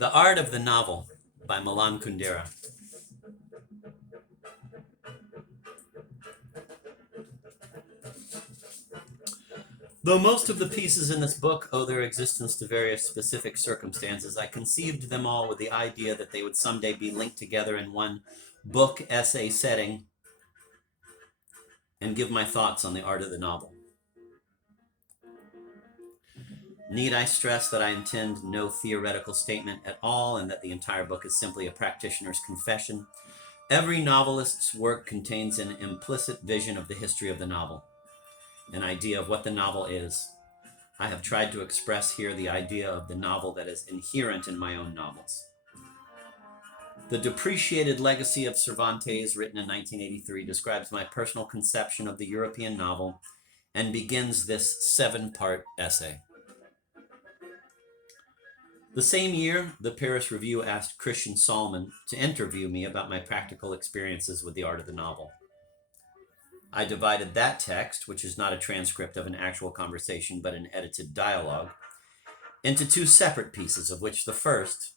The Art of the Novel by Milan Kundera. Though most of the pieces in this book owe their existence to various specific circumstances, I conceived them all with the idea that they would someday be linked together in one book essay setting and give my thoughts on the art of the novel. Need I stress that I intend no theoretical statement at all and that the entire book is simply a practitioner's confession? Every novelist's work contains an implicit vision of the history of the novel, an idea of what the novel is. I have tried to express here the idea of the novel that is inherent in my own novels. The Depreciated Legacy of Cervantes, written in 1983, describes my personal conception of the European novel and begins this 7-part essay. The same year, the Paris Review asked Christian Salmon to interview me about my practical experiences with the art of the novel. I divided that text, which is not a transcript of an actual conversation but an edited dialogue, into 2 separate pieces, of which the first,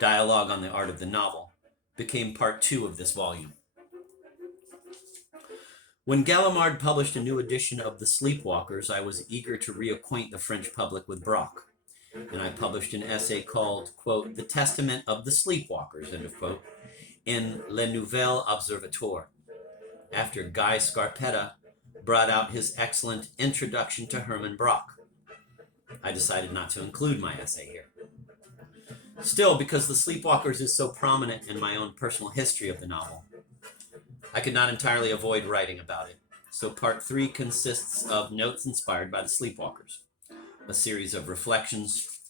Dialogue on the Art of the Novel, became part 2 of this volume. When Gallimard published a new edition of The Sleepwalkers, I was eager to reacquaint the French public with Braque, and I published an essay called, quote, The Testament of the Sleepwalkers, end of quote, in Le Nouvel Observateur, after Guy Scarpetta brought out his excellent Introduction to Hermann Braque. I decided not to include my essay here. Still, because The Sleepwalkers is so prominent in my own personal history of the novel, I could not entirely avoid writing about it. So part 3 consists of notes inspired by The Sleepwalkers, a series of reflections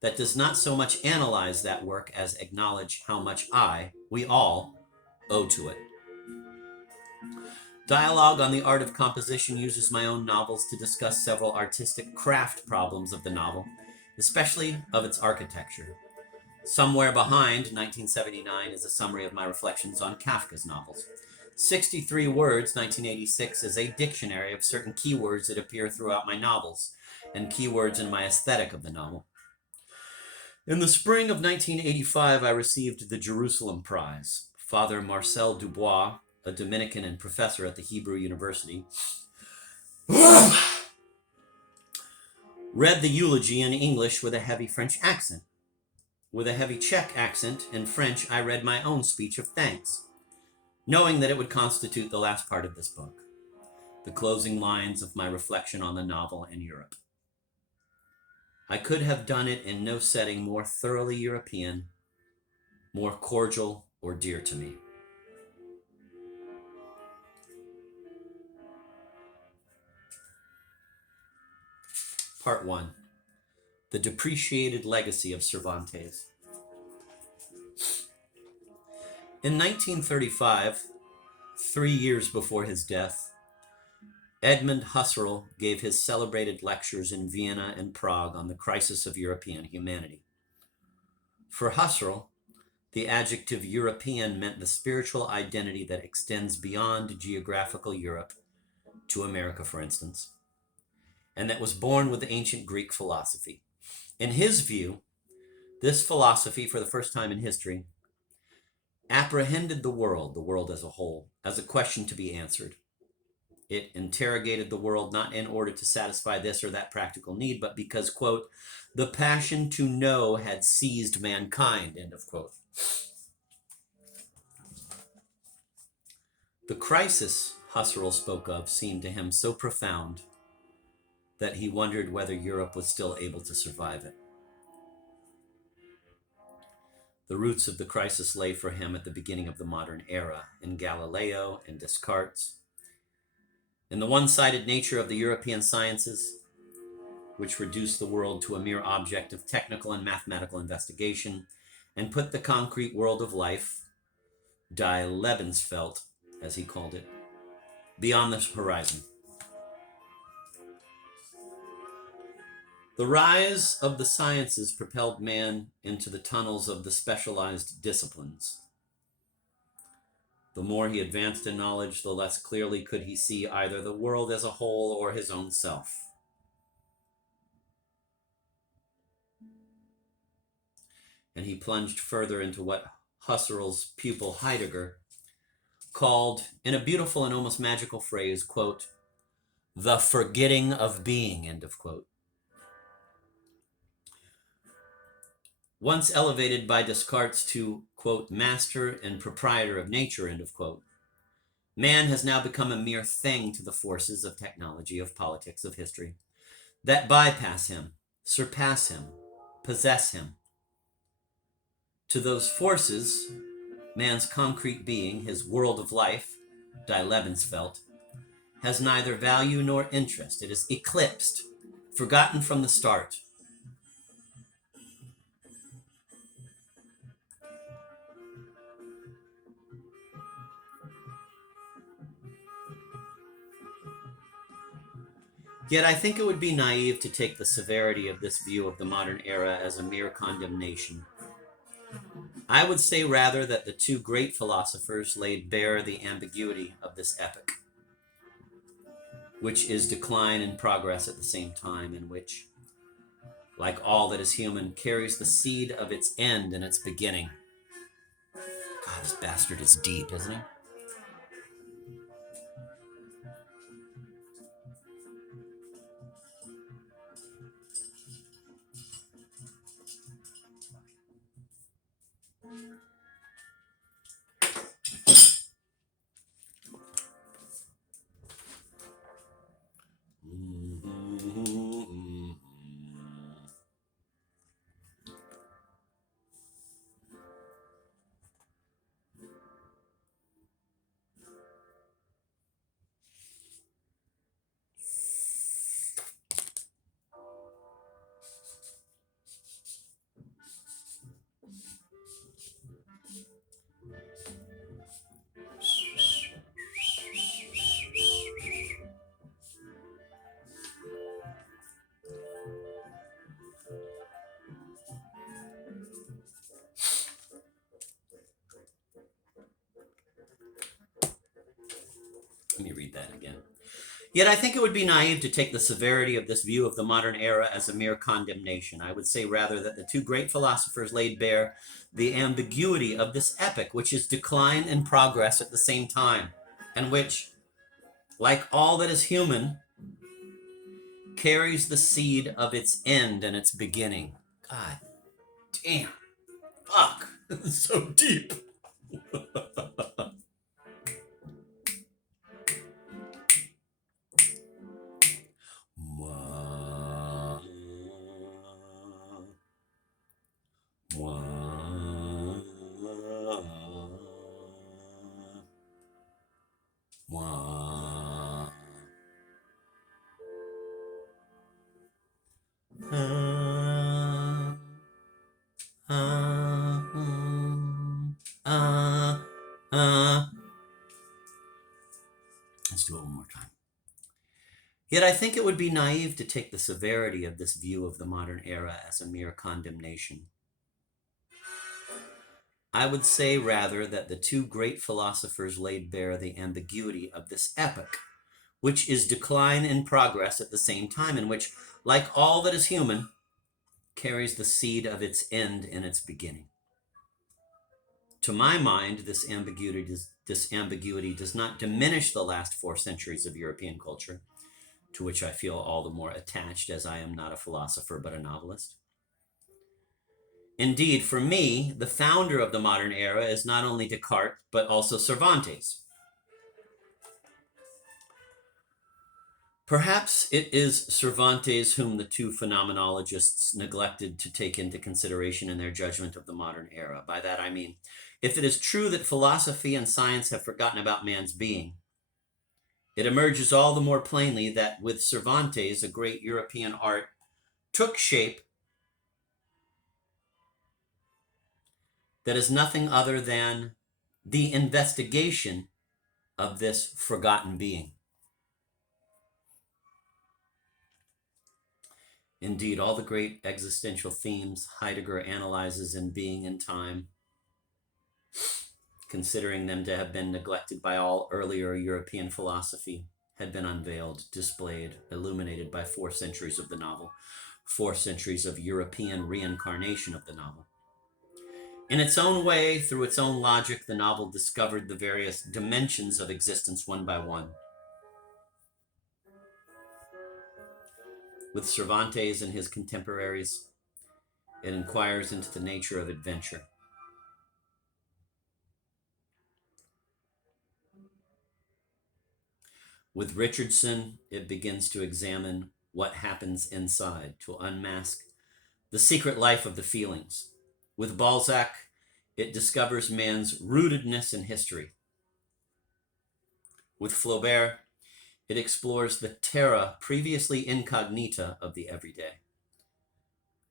that does not so much analyze that work as acknowledge how much we all, owe to it. Dialogue on the Art of Composition uses my own novels to discuss several artistic craft problems of the novel, especially of its architecture. Somewhere behind 1979 is a summary of my reflections on Kafka's novels. 63 Words, 1986, is a dictionary of certain keywords that appear throughout my novels, and keywords in my aesthetic of the novel. In the spring of 1985, I received the Jerusalem Prize. Father Marcel Dubois, a Dominican and professor at the Hebrew University, read the eulogy in English with a heavy French accent. With a heavy Czech accent in French, I read my own speech of thanks, knowing that it would constitute the last part of this book, the closing lines of my reflection on the novel in Europe. I could have done it in no setting more thoroughly European, more cordial or dear to me. Part 1. The Depreciated Legacy of Cervantes. In 1935, 3 years before his death, Edmund Husserl gave his celebrated lectures in Vienna and Prague on the crisis of European humanity. For Husserl, the adjective European meant the spiritual identity that extends beyond geographical Europe to America, for instance, and that was born with the ancient Greek philosophy. In his view, this philosophy, for the first time in history, apprehended the world as a whole, as a question to be answered. It interrogated the world not in order to satisfy this or that practical need, but because, quote, the passion to know had seized mankind, end of quote. The crisis Husserl spoke of seemed to him so profound that he wondered whether Europe was still able to survive it. The roots of the crisis lay for him at the beginning of the modern era, in Galileo and Descartes, in the one-sided nature of the European sciences, which reduced the world to a mere object of technical and mathematical investigation, and put the concrete world of life, Die Lebenswelt, as he called it, beyond the horizon. The rise of the sciences propelled man into the tunnels of the specialized disciplines. The more he advanced in knowledge, the less clearly could he see either the world as a whole or his own self. and he plunged further into what Husserl's pupil Heidegger called, in a beautiful and almost magical phrase, quote, the forgetting of being, end of quote. Once elevated by Descartes to, quote, master and proprietor of nature, end of quote, man has now become a mere thing to the forces of technology, of politics, of history, that bypass him, surpass him, possess him. To those forces, man's concrete being, his world of life, Die Lebenswelt, has neither value nor interest. It is eclipsed, forgotten from the start. Yet I think it would be naive to take the severity of this view of the modern era as a mere condemnation. I would say rather that the two great philosophers laid bare the ambiguity of this epoch, which is decline and progress at the same time, and which, like all that is human, carries the seed of its end in its beginning. God, this bastard is deep, isn't he? Let me read that again. Yet I think it would be naive to take the severity of this view of the modern era as a mere condemnation. I would say rather that the two great philosophers laid bare the ambiguity of this epoch, which is decline and progress at the same time, and which, like all that is human, carries the seed of its end and its beginning. God damn. Fuck. This is so deep. Let's do it one more time. Yet I think it would be naive to take the severity of this view of the modern era as a mere condemnation. I would say rather that the two great philosophers laid bare the ambiguity of this epoch, which is decline and progress at the same time, and which, like all that is human, carries the seed of its end in its beginning. To my mind, this ambiguity does not diminish the last 4 centuries of European culture, to which I feel all the more attached as I am not a philosopher but a novelist. Indeed, for me, the founder of the modern era is not only Descartes, but also Cervantes. Perhaps it is Cervantes whom the two phenomenologists neglected to take into consideration in their judgment of the modern era. By that I mean, if it is true that philosophy and science have forgotten about man's being, it emerges all the more plainly that with Cervantes, a great European art took shape that is nothing other than the investigation of this forgotten being. Indeed, all the great existential themes Heidegger analyzes in Being and Time, considering them to have been neglected by all earlier European philosophy, had been unveiled, displayed, illuminated by 4 centuries of the novel, 4 centuries of European reincarnation of the novel. In its own way, through its own logic, the novel discovered the various dimensions of existence one by one. With Cervantes and his contemporaries, it inquires into the nature of adventure. With Richardson, it begins to examine what happens inside, to unmask the secret life of the feelings. With Balzac, it discovers man's rootedness in history. With Flaubert, it explores the terra previously incognita of the everyday.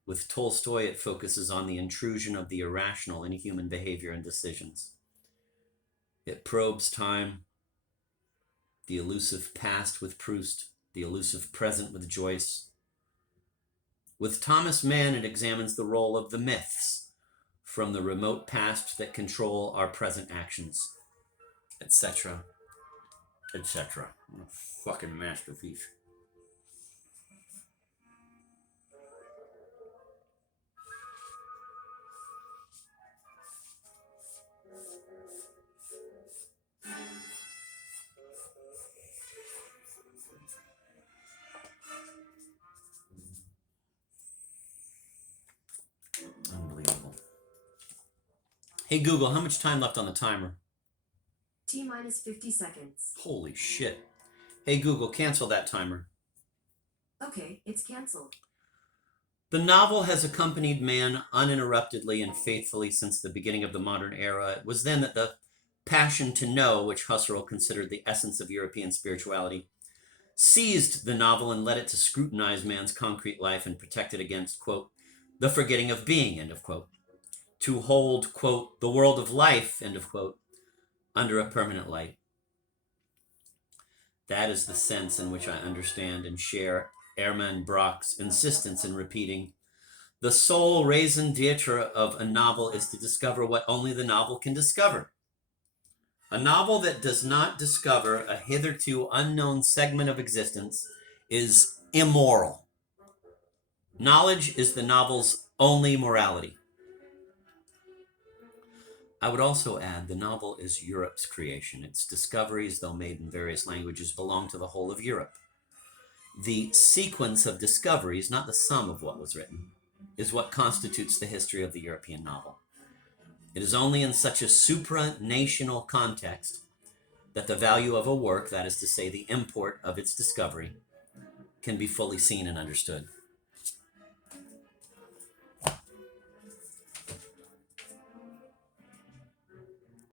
With Tolstoy, it focuses on the intrusion of the irrational in human behavior and decisions. It probes time, the elusive past with Proust, the elusive present with Joyce. With Thomas Mann, it examines the role of the myths from the remote past that control our present actions, etc., etc. Fucking masterpiece. Unbelievable. Hey Google, how much time left on the timer? T-minus 50 seconds. Holy shit. Hey Google, cancel that timer. Okay, it's canceled. The novel has accompanied man uninterruptedly and faithfully since the beginning of the modern era. It was then that the passion to know, which Husserl considered the essence of European spirituality, seized the novel and led it to scrutinize man's concrete life and protect it against, quote, the forgetting of being, end of quote. To hold, quote, the world of life, end of quote, under a permanent light. That is the sense in which I understand and share Hermann Brock's insistence in repeating, the sole raison d'etre of a novel is to discover what only the novel can discover. A novel that does not discover a hitherto unknown segment of existence is immoral. Knowledge is the novel's only morality. I would also add the novel is Europe's creation. Its discoveries, though made in various languages, belong to the whole of Europe. The sequence of discoveries, not the sum of what was written, is what constitutes the history of the European novel. It is only in such a supranational context that the value of a work, that is to say, the import of its discovery, can be fully seen and understood.